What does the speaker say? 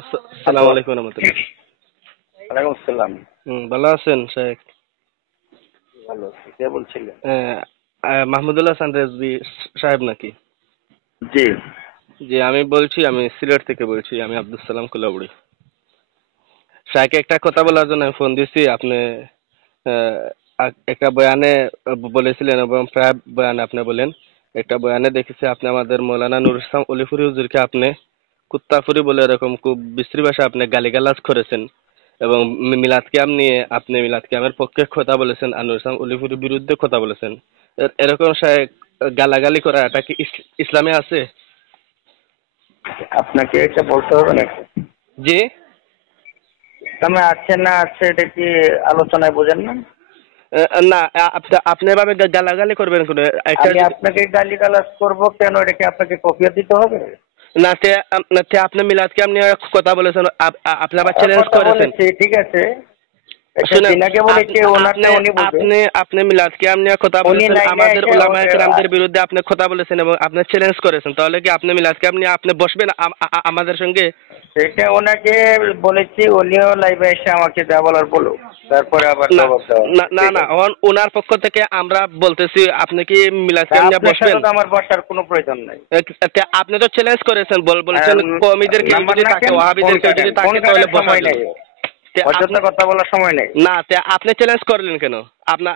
আসসালামু আলাইকুম রহমতুল্লাহ। ওয়ালাইকুম আসসালাম। ভালো আছেন শেখ? ভালো আছি। কে বলছিলেন? মাহমুদুল্লাহ হাসান রেজভী সাহেব নাকি? জি। জি, আমি বলছি, আমি সিলেট থেকে বলছি, আমি আব্দুল সালাম কুলাবুড়ি। শাহকে একটা কথা বলার জন্য আমি ফোন দিছি। আপনি আহ, একটা বয়ানে বলেছিলেন, এবং প্রায় বয়ানে আপনি বলেন, একটা বয়ানে দেখেছি আপনি আমাদের মৌলানা নুর ইসলাম অলিপুরি হুজুরকে আপনি কুত্তাফুরি বলে এরকম খুব বিশ্রী ভাষা আপনি গালিগালাজ করেছেন, এবং মিলাদ কিয়াম নিয়ে আপনি মিলাদ কিয়ামের পক্ষে কথা বলেছেন আর নুর ইসলাম অলিপুরির বিরুদ্ধে কথা বলেছেন। এরকম শায়েখ গালাগালি করা, এটা কি ইসলামে আছে? আপনাকে এটা বলতে হবে নাকি? জি। ইসলামে আছে না আছে এটা কি আলোচনায় বোঝেন না? না, আপনি এভাবে গালাগালি করবেন কেন? একটা আমি আপনাকে গালিগালাজ করব কেন? এটা কি আপনাকে কফিয়া দিতে হবে? না, আপনি মিলাদ কিয়াম নিয়ে কথা বলেছেন, আপনি আবার চ্যালেঞ্জ কথা করেছেন। বলেছি, ঠিক আছে। এটা শুনেন, জিনাকে বলেছি, ওনারটা উনি বুঝবে। আপনি মিলাদ কিয়াম নিয়ে কথা উনি বলেছেন, লাইনে আমাদের এসে উলামায়ে কেরামদের বিরুদ্ধে আপনি কথা বলেছেন এবং আপনি চ্যালেঞ্জ করেছেন। তাহলে কি আপনি মিলাদ কিয়াম নিয়ে আপনি বসবেন আমাদের সঙ্গে? সেটা ওনাকে বলেছি, উনিও লাইভে এসে আমাকে যা বলার বলো, তারপরে আবার না, জবাব দেওয়া। না, না, ঠিক না, আছে। ওনার পক্ষ থেকে আমরা বলতেছি, আপনি কি মিলাদ তা কিয়াম নিয়ে আপনার সাথে বসবেন? তো আমার বসার কোনো প্রয়োজন নাই। আপনি তো চ্যালেঞ্জ করেছেন, বলছেন কওমিদের কেউ নাম্বার যদি না থাকে, কেন? ফোন ওয়াহাবিদের কেউ যদি কাটেন, ফোন থাকে, তাহলে কাটার বসার সময় জন্য। নেই। তে অযথা আপনি কথা বলার সময় নেই। না, আপনি চ্যালেঞ্জ করলেন কেন? আপনার